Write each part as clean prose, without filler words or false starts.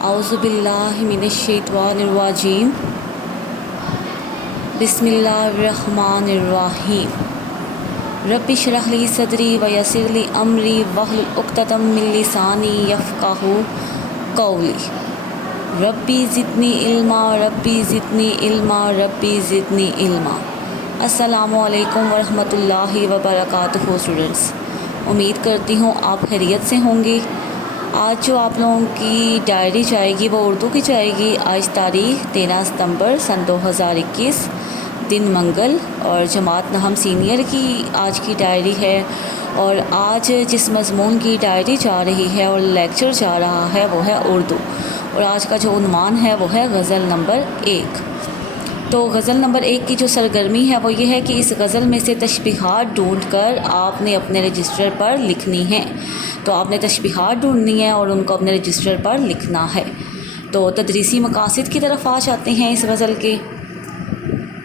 اعوذ باللہ من الشیطان الرجیم بسم اللہ الرحمن الرحیم رب اشرح لی صدری ویسر لی امری واحلل عقدۃ من لسانی یفقہوا قولی ربی زدنی علما ربی زدنی علما ربی زدنی علما۔ السلام علیکم ورحمۃ اللہ وبرکاتہ اسٹوڈنٹس، امید کرتی ہوں آپ خیریت سے ہوں گے۔ آج جو آپ لوگوں کی ڈائری جائے گی وہ اردو کی جائے گی۔ آج تاریخ 13 ستمبر سن 2021، دن منگل، اور جماعت نہم سینئر کی آج کی ڈائری ہے۔ اور آج جس مضمون کی ڈائری جا رہی ہے اور لیکچر جا رہا ہے وہ ہے اردو، اور آج کا جو عنوان ہے وہ ہے غزل نمبر 1۔ تو غزل نمبر 1 کی جو سرگرمی ہے وہ یہ ہے کہ اس غزل میں سے تشبیہات ڈھونڈ کر آپ نے اپنے رجسٹر پر لکھنی ہیں۔ تو آپ نے تشبیہات ڈھونڈنی ہے اور ان کو اپنے رجسٹر پر لکھنا ہے۔ تو تدریسی مقاصد کی طرف آ جاتے ہیں اس غزل کے۔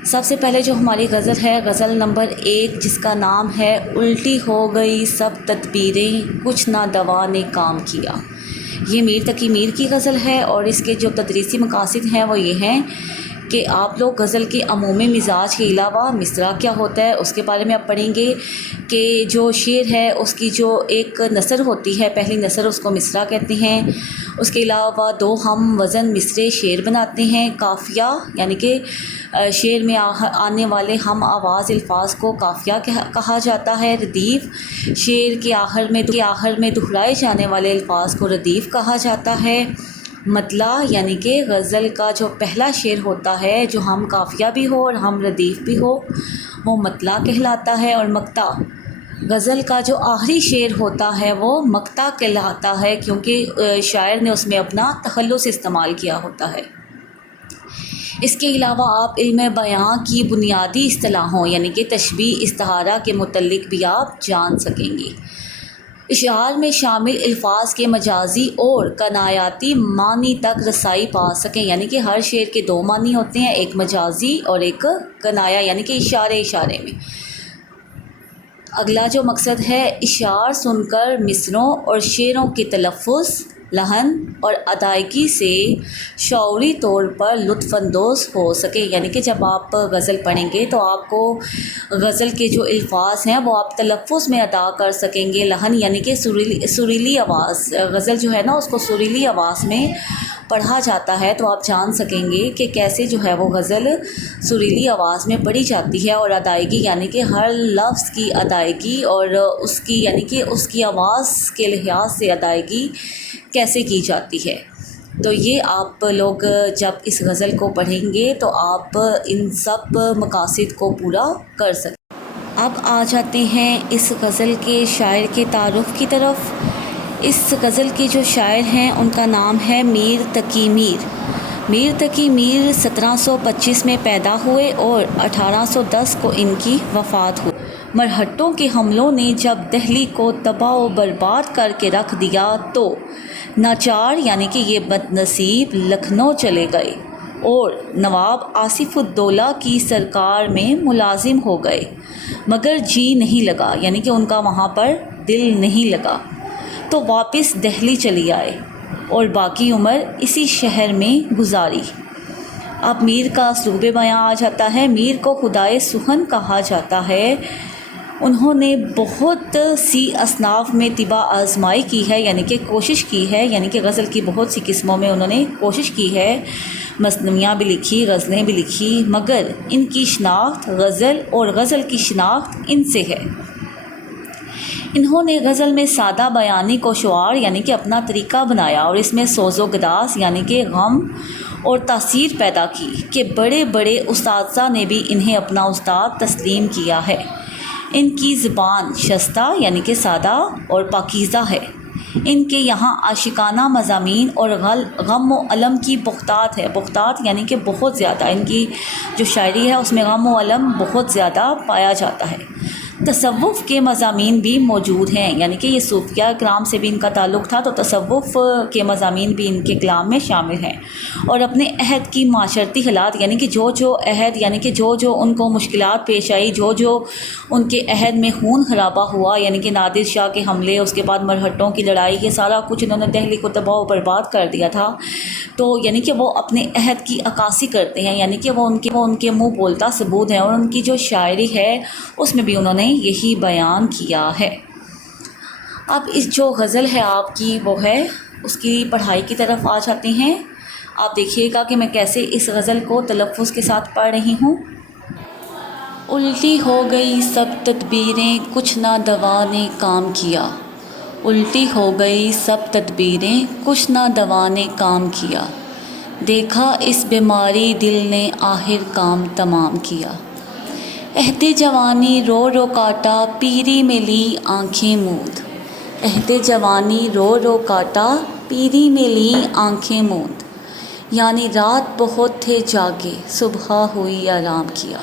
سب سے پہلے جو ہماری غزل ہے، غزل نمبر 1، جس کا نام ہے الٹی ہو گئی سب تدبیریں کچھ نہ دوا نے کام کیا۔ یہ میر تقی میر کی غزل ہے، اور اس کے جو تدریسی مقاصد ہیں وہ یہ ہیں کہ آپ لوگ غزل کے عمومی مزاج کے علاوہ مصرع کیا ہوتا ہے اس کے بارے میں آپ پڑھیں گے، کہ جو شعر ہے اس کی جو ایک نثر ہوتی ہے، پہلی نثر اس کو مصرع کہتے ہیں۔ اس کے علاوہ 2 ہم وزن مصرے شعر بناتے ہیں۔ قافیہ یعنی کہ شعر میں آنے والے ہم آواز الفاظ کو قافیہ کہا جاتا ہے۔ ردیف شعر کے آخر میں دہرائے جانے والے الفاظ کو ردیف کہا جاتا ہے۔ مطلع یعنی کہ غزل کا جو پہلا شعر ہوتا ہے، جو ہم قافیہ بھی ہو اور ہم ردیف بھی ہو، وہ مطلع کہلاتا ہے۔ اور مقطع غزل کا جو آخری شعر ہوتا ہے وہ مقطع کہلاتا ہے، کیونکہ شاعر نے اس میں اپنا تخلص استعمال کیا ہوتا ہے۔ اس کے علاوہ آپ علم بیاں کی بنیادی اصطلاحوں یعنی کہ تشبیہ، استعارہ کے متعلق بھی آپ جان سکیں گے۔ اشعار میں شامل الفاظ کے مجازی اور کنایاتی معنی تک رسائی پا سکیں، یعنی کہ ہر شعر کے 2 معنی ہوتے ہیں، ایک مجازی اور ایک کنایا یعنی کہ اشارے میں۔ اگلا جو مقصد ہے، اشعار سن کر مصروں اور شعروں کے تلفظ، لحن اور ادائیگی سے شعوری طور پر لطف اندوز ہو سکے، یعنی کہ جب آپ غزل پڑھیں گے تو آپ کو غزل کے جو الفاظ ہیں وہ آپ تلفظ میں ادا کر سکیں گے۔ لحن یعنی کہ سریلی آواز، غزل جو ہے نا اس کو سریلی آواز میں پڑھا جاتا ہے، تو آپ جان سکیں گے کہ کیسے جو ہے وہ غزل سریلی آواز میں پڑھی جاتی ہے۔ اور ادائیگی یعنی کہ ہر لفظ کی ادائیگی اور اس کی یعنی کہ اس کی آواز کے لحاظ سے ادائیگی کیسے کی جاتی ہے۔ تو یہ آپ لوگ جب اس غزل کو پڑھیں گے تو آپ ان سب مقاصد کو پورا کر سکیں۔ اب آ جاتے ہیں اس غزل کے شاعر کے تعارف کی طرف۔ اس غزل کے جو شاعر ہیں ان کا نام ہے میر تقی میر۔ میر تقی میر 1725 میں پیدا ہوئے اور 1810 کو ان کی وفات ہوئی۔ مرہٹوں کے حملوں نے جب دہلی کو تباہ و برباد کر کے رکھ دیا تو ناچار یعنی کہ یہ بد نصیب لکھنؤ چلے گئے اور نواب آصف الدولہ کی سرکار میں ملازم ہو گئے، مگر جی نہیں لگا، یعنی کہ ان کا وہاں پر دل نہیں لگا، تو واپس دہلی چلی آئے اور باقی عمر اسی شہر میں گزاری۔ اب میر کا اسلوب بیاں آ جاتا ہے۔ میر کو خدائے سخن کہا جاتا ہے۔ انہوں نے بہت سی اصناف میں طبع آزمائی کی ہے، یعنی کہ کوشش کی ہے، یعنی کہ غزل کی بہت سی قسموں میں انہوں نے کوشش کی ہے۔ مثنویاں بھی لکھی، غزلیں بھی لکھی، مگر ان کی شناخت غزل اور غزل کی شناخت ان سے ہے۔ انہوں نے غزل میں سادہ بیانی کو شعار یعنی کہ اپنا طریقہ بنایا، اور اس میں سوز و گداز یعنی کہ غم اور تاثیر پیدا کی، کہ بڑے بڑے اساتذہ نے بھی انہیں اپنا استاد تسلیم کیا ہے۔ ان کی زبان شستہ یعنی کہ سادہ اور پاکیزہ ہے۔ ان کے یہاں عاشقانہ مضامین اور غم و الم کی بہتات ہے۔ بہتات یعنی کہ بہت زیادہ، ان کی جو شاعری ہے اس میں غم و الم بہت زیادہ پایا جاتا ہے۔ تصوف کے مضامین بھی موجود ہیں، یعنی کہ یہ صوفیہ کرام سے بھی ان کا تعلق تھا، تو تصوف کے مضامین بھی ان کے کلام میں شامل ہیں۔ اور اپنے عہد کی معاشرتی حالات یعنی کہ جو عہد یعنی کہ جو ان کو مشکلات پیش آئی، جو ان کے عہد میں خون خرابہ ہوا، یعنی کہ نادر شاہ کے حملے، اس کے بعد مرہٹوں کی لڑائی، یہ سارا کچھ انہوں نے دہلی کو تباہ و برباد کر دیا تھا، تو یعنی کہ وہ اپنے عہد کی عکاسی کرتے ہیں، یعنی کہ وہ ان کے منہ بولتا ثبوت ہے، اور ان کی جو شاعری ہے اس میں بھی انہوں نے یہی بیان کیا ہے۔ اب اس جو غزل ہے آپ کی وہ ہے اس کی پڑھائی کی طرف آ جاتے ہیں۔ آپ دیکھیے گا کہ میں کیسے اس غزل کو تلفظ کے ساتھ پڑھ رہی ہوں۔ الٹی ہو گئی سب تدبیریں، کچھ نہ دوا نے کام کیا۔ الٹی ہو گئی سب تدبیریں، کچھ نہ دوا نے کام کیا۔ دیکھا اس بیماری دل نے آخر کام تمام کیا۔ عہد جوانی رو رو کاٹا، پیری میں لی آنکھیں موند۔ عہد جوانی رو رو کاٹا، پیری میں لی آنکھیں موند۔ یعنی رات بہت تھے جاگے، صبح ہوئی آرام کیا۔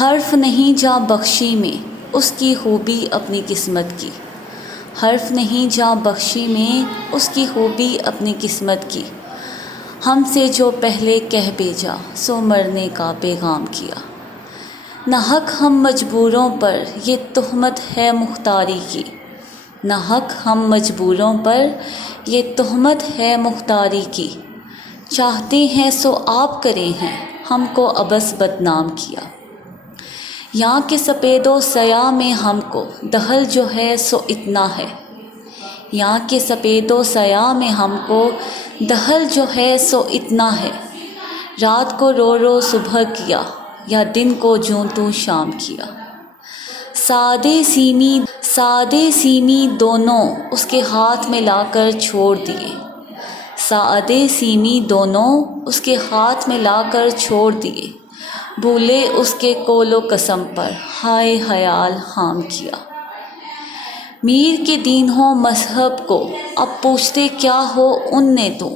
حرف نہیں جا بخشی میں، اس کی خوبی اپنی قسمت کی۔ حرف نہیں جا بخشی میں، اس کی خوبی اپنی قسمت کی۔ ہم سے جو پہلے کہہ بھیجا، سو مرنے کا پیغام کیا۔ نہ حق ہم مجبوروں پر، یہ تہمت ہے مختاری کی۔ نہ حق ہم مجبوروں پر، یہ تہمت ہے مختاری کی۔ چاہتے ہیں سو آپ کرے ہیں، ہم کو عبث بدنام کیا۔ یہاں کے سپید و سیاہ میں ہم کو دخل جو ہے سو اتنا ہے۔ یہاں کے سپید و سیاہ میں ہم کو دخل جو ہے سو اتنا ہے۔ رات کو رو رو صبح کیا، یا دن کو جوں تو شام کیا۔ سادے سیمی دونوں اس کے ہاتھ میں لا کر چھوڑ دیے۔ سادے سیمی دونوں اس کے ہاتھ میں لا کر چھوڑ دیے۔ بھولے اس کے قول و قسم پر، ہائے خیال خام کیا۔ میر کے دین ہو مذہب کو، اب پوچھتے کیا ہو ان نے تو۔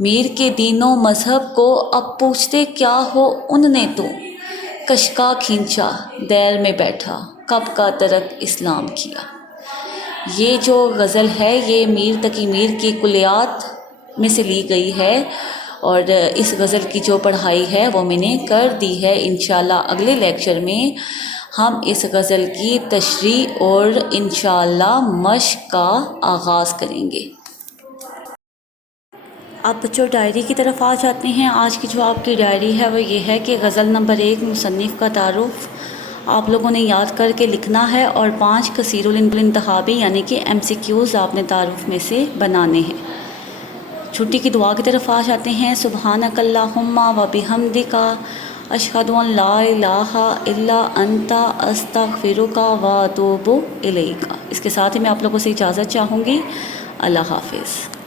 میر کے دین و مذہب کو، اب پوچھتے کیا ہو ان نے تو۔ کشکا کھینچا دیر میں بیٹھا، کب کا ترک اسلام کیا۔ یہ جو غزل ہے یہ میر تقی میر کی کلیات میں سے لی گئی ہے، اور اس غزل کی جو پڑھائی ہے وہ میں نے کر دی ہے۔ انشاءاللہ اگلے لیکچر میں ہم اس غزل کی تشریح اور انشاءاللہ مشق کا آغاز کریں گے۔ اب بچوں ڈائری کی طرف آ جاتے ہیں۔ آج کی جو آپ کی ڈائری ہے وہ یہ ہے کہ غزل نمبر 1 مصنف کا تعارف آپ لوگوں نے یاد کر کے لکھنا ہے، اور 5 کثیر الانتخابی یعنی کہ MCQs آپ نے تعارف میں سے بنانے ہیں۔ چھٹی کی دعا کی طرف آ جاتے ہیں۔ سبحانک اللہم و بحمدک، اشہد ان لا الہ الا انت، استغفرک و اتوب الیک۔ اس کے ساتھ ہی میں آپ لوگوں سے اجازت چاہوں گی۔ اللہ حافظ۔